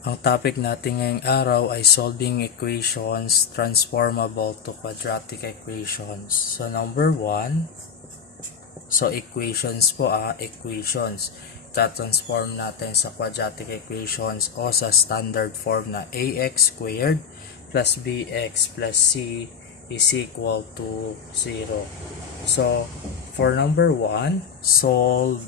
Ang topic natin ngayong araw ay solving equations transformable to quadratic equations. So number 1, so equations po equations. Tatransform natin sa quadratic equations o sa standard form na ax squared plus bx plus c is equal to 0. So for number 1, solve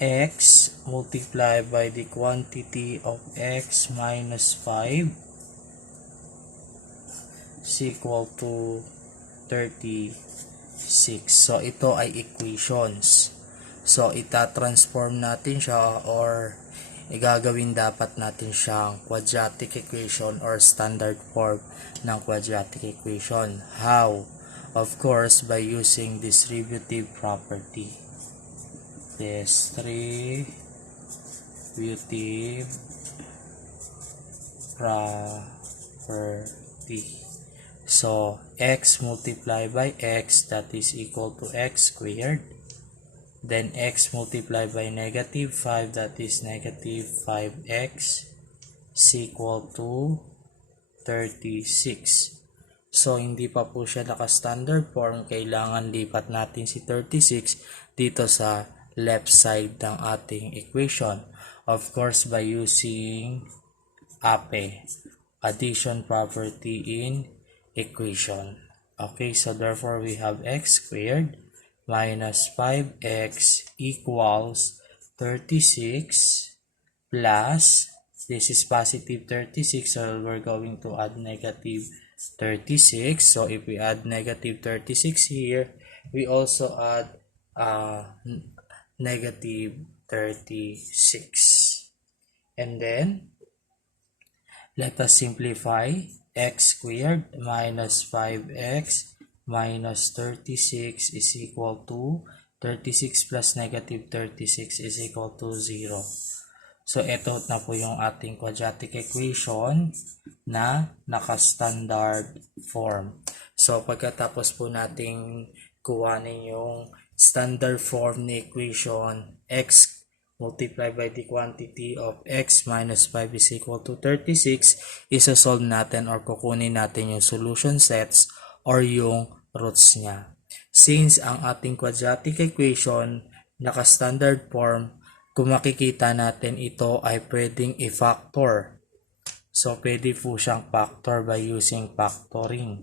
x multiplied by the quantity of x minus 5 is equal to 36. So ito ay equations. So itatransform natin siya or igagawin dapat natin siyang quadratic equation or standard form ng quadratic equation. How? Of course, by using distributive property. Distributive property. So, x multiplied by x, that is equal to x squared. Then, x multiplied by negative 5, that is negative 5x, is equal to 36. So, hindi pa po siya naka-standard form. Kailangan lipat natin si 36 dito sa left side ng ating equation. Of course, by using APE, addition property in equation. Okay, so therefore we have x squared minus 5x equals 36 plus, this is positive 36, so we're going to add negative 36. So if we add negative 36 here, we also add negative 36. And then, let us simplify. X squared minus 5x minus 36 is equal to 36 plus negative 36 is equal to 0. So, ito na po yung ating quadratic equation na naka-standard form. So, pagkatapos po nating kuhanin yung standard form ni equation x multiplied by the quantity of x minus 5 is equal to 36, isa-solve natin or kukunin natin yung solution sets or yung roots niya. Since ang ating quadratic equation naka-standard form, kung makikita natin ito ay pwedeng i-factor. So, pwede po siyang factor by using factoring.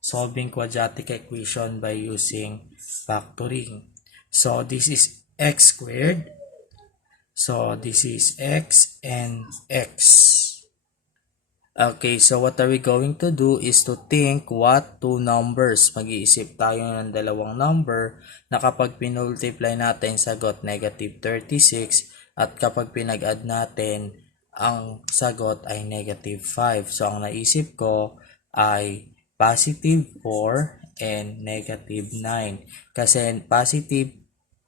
Solving quadratic equation by using factoring. So, this is x squared. So, this is x and x. Okay, so what are we going to do is to think what two numbers. Mag-iisip tayo ng dalawang number na kapag pinultiply natin sagot negative 36 at kapag pinag-add natin ang sagot ay negative 5. So, ang naisip ko ay positive 4 and negative 9. Kasi positive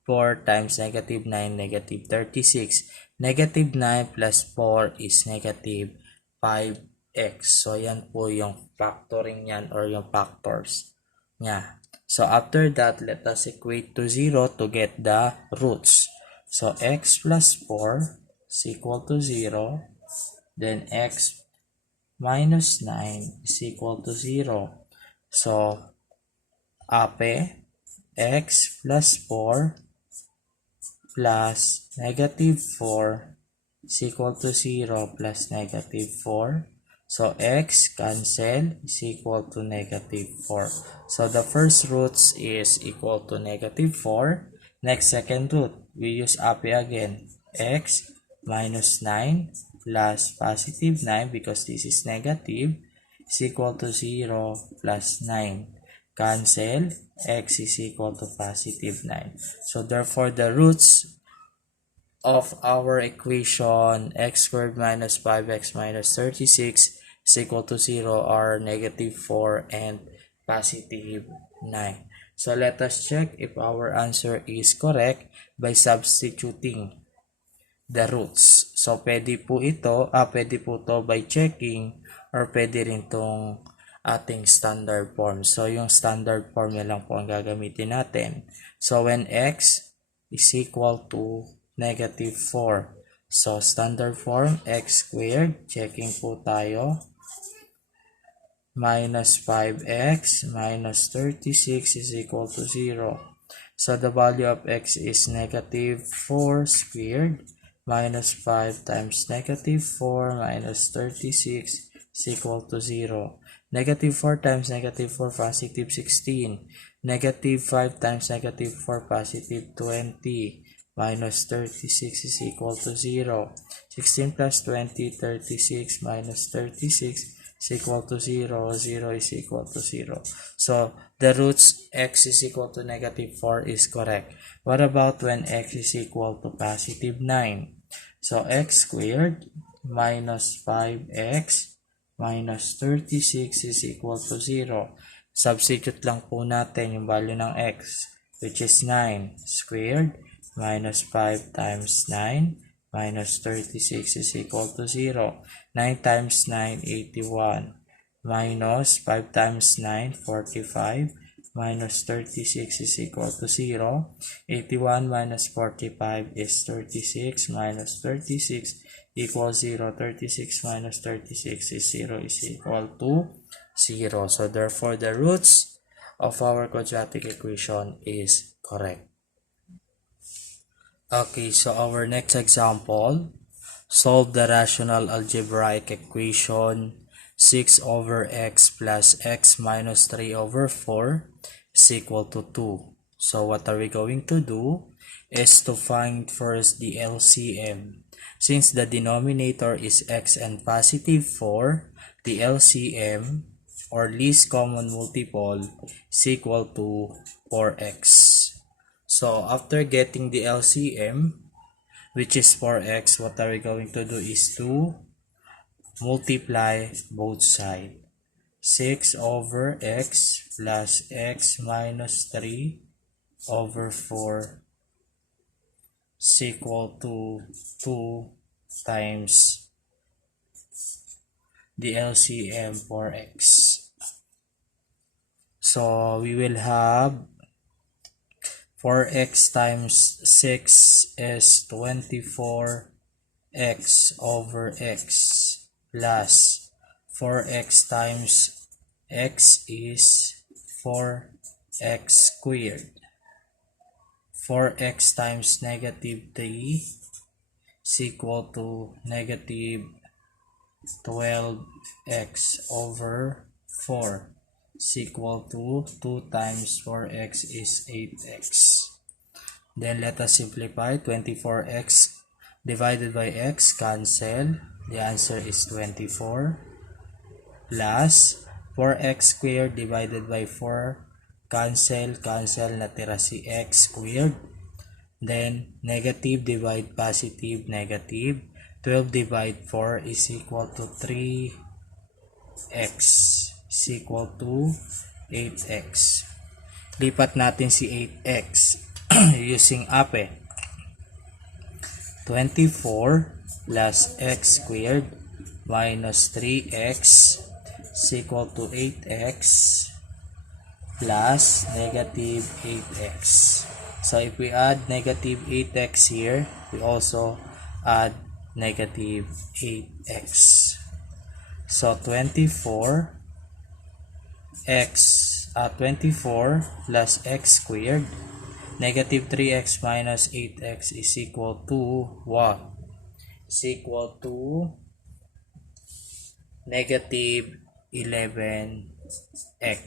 4 times negative 9, negative 36. Negative 9 plus 4 is negative 5x. So, yan po yung factoring yan or yung factors niya. So, after that, let us equate to 0 to get the roots. So, x plus 4 is equal to 0. Then, x minus 9 is equal to 0. So, ape, x plus 4 plus negative 4 is equal to 0 plus negative 4. So, x cancel is equal to negative 4. So, the first roots is equal to negative 4. Next, second root, we use APE again. X minus 9 plus positive 9 because this is negative is equal to 0 plus 9. Cancel, x is equal to positive 9. So, therefore, the roots of our equation x squared minus 5x minus 36 is equal to 0 are negative 4 and positive 9. So, let us check if our answer is correct by substituting the roots. So, pwede po ito, pwede po to by checking or pwede rin tong ating standard form. So, yung standard form na lang po ang gagamitin natin. So, when x is equal to negative 4. So, standard form, x squared, checking po tayo, minus 5x minus 36 is equal to 0. So, the value of x is negative 4 squared minus 5 times negative 4 minus 36 is equal to 0. Negative 4 times negative 4, positive 16. Negative 5 times negative 4, positive 20. Minus 36 is equal to 0. 16 plus 20, 36 minus 36 is equal to 0. 0 is equal to 0. So, the roots x is equal to negative 4 is correct. What about when x is equal to positive 9? So, x squared minus 5x minus 36 is equal to 0. Substitute lang po natin yung value ng x, which is 9 squared minus 5 times 9 minus 36 is equal to 0. 9 times 9, 81. Minus 5 times 9, 45. Minus 36 is equal to 0. 81 minus 45 is 36. Minus 36 equals 0. 36 minus 36 is 0 is equal to 0. So therefore, the roots of our quadratic equation is correct. Okay, so our next example, solve the rational algebraic equation 6 over x plus x minus 3 over 4 is equal to 2. So what are we going to do is to find first the LCM. Since the denominator is x and positive 4, the LCM or least common multiple is equal to 4x. So, after getting the LCM, which is 4x, what are we going to do is to multiply both sides. 6 over x plus x minus 3 over 4 is equal to 2 times the LCM 4x. So, we will have 4x times 6 is 24x over x plus 4x times x is 4x squared. 4x times negative 3 is equal to negative 12x over 4 is equal to 2 times 4x is 8x. Then let us simplify. 24x divided by x, cancel. The answer is 24 plus 4x squared divided by 4, cancel, natira si x squared. Then negative divide positive, negative. 12 divide 4 is equal to 3x is equal to 8x. Lipat natin si 8x using ape. 24 plus x squared minus 3x is equal to 8x plus negative 8x. So if we add negative 8x here, we also add negative 8x. So 24 plus x squared, negative 3x minus 8x is equal to what? Is equal to negative 11x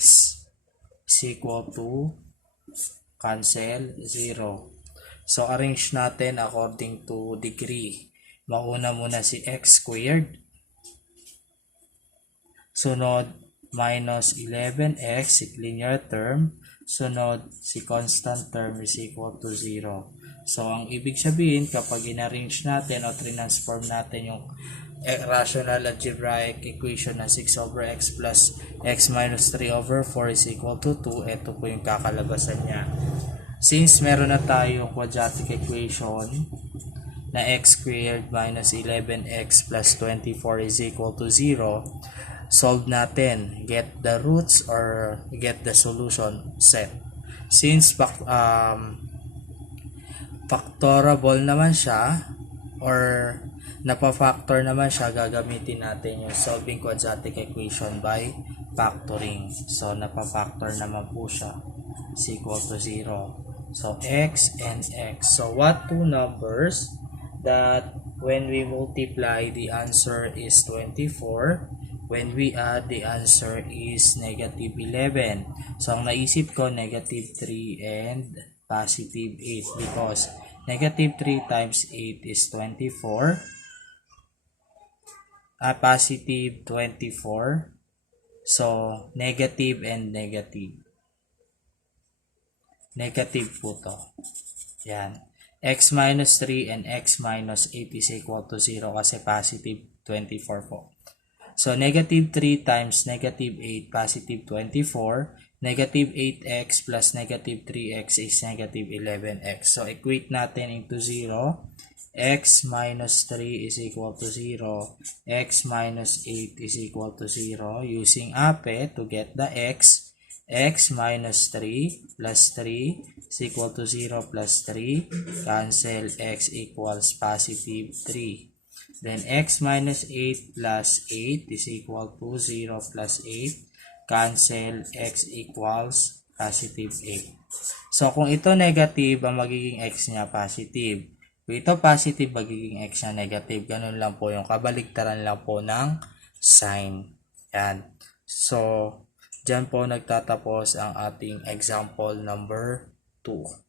is equal to cancel 0. So arrange natin according to degree. Mauna muna si x squared, sunod minus 11x, si linear term, sunod si constant term is equal to 0. So ang ibig sabihin, kapag in-arrange natin o transform natin yung rational algebraic equation na 6 over x plus x minus 3 over 4 is equal to 2, ito po yung kakalabasan niya. Since meron na tayong quadratic equation na x squared minus 11x plus 24 is equal to 0, solve natin, get the roots or get the solution set. Since factorable naman siya or napafactor naman siya, gagamitin natin yung solving quadratic equation by factoring. So, napafactor naman po siya is equal to 0. So, x and x. So, what two numbers that when we multiply, the answer is 24. When we add, the answer is negative 11. So, ang naisip ko, negative 3 and positive 8 because negative 3 times 8 is 24. Positive 24. So, negative and negative. Negative po to. Yan. X minus 3 and x minus 8 is equal to 0 kasi positive 24 po. So, negative 3 times negative 8, positive 24. Negative 8x plus negative 3x is negative 11x. So, equate natin into 0. X minus 3 is equal to 0. X minus 8 is equal to 0. Using APE to get the x. X minus 3 plus 3 is equal to 0 plus 3. Cancel x equals positive 3. Then x minus 8 plus 8 is equal to 0 plus 8. Cancel x equals positive 8. So, kung ito negative, ang magiging x niya positive. Kung ito positive, magiging x niya negative. Ganun lang po yung kabaligtaran lang po ng sign. Yan. So, dyan po nagtatapos ang ating example number 2.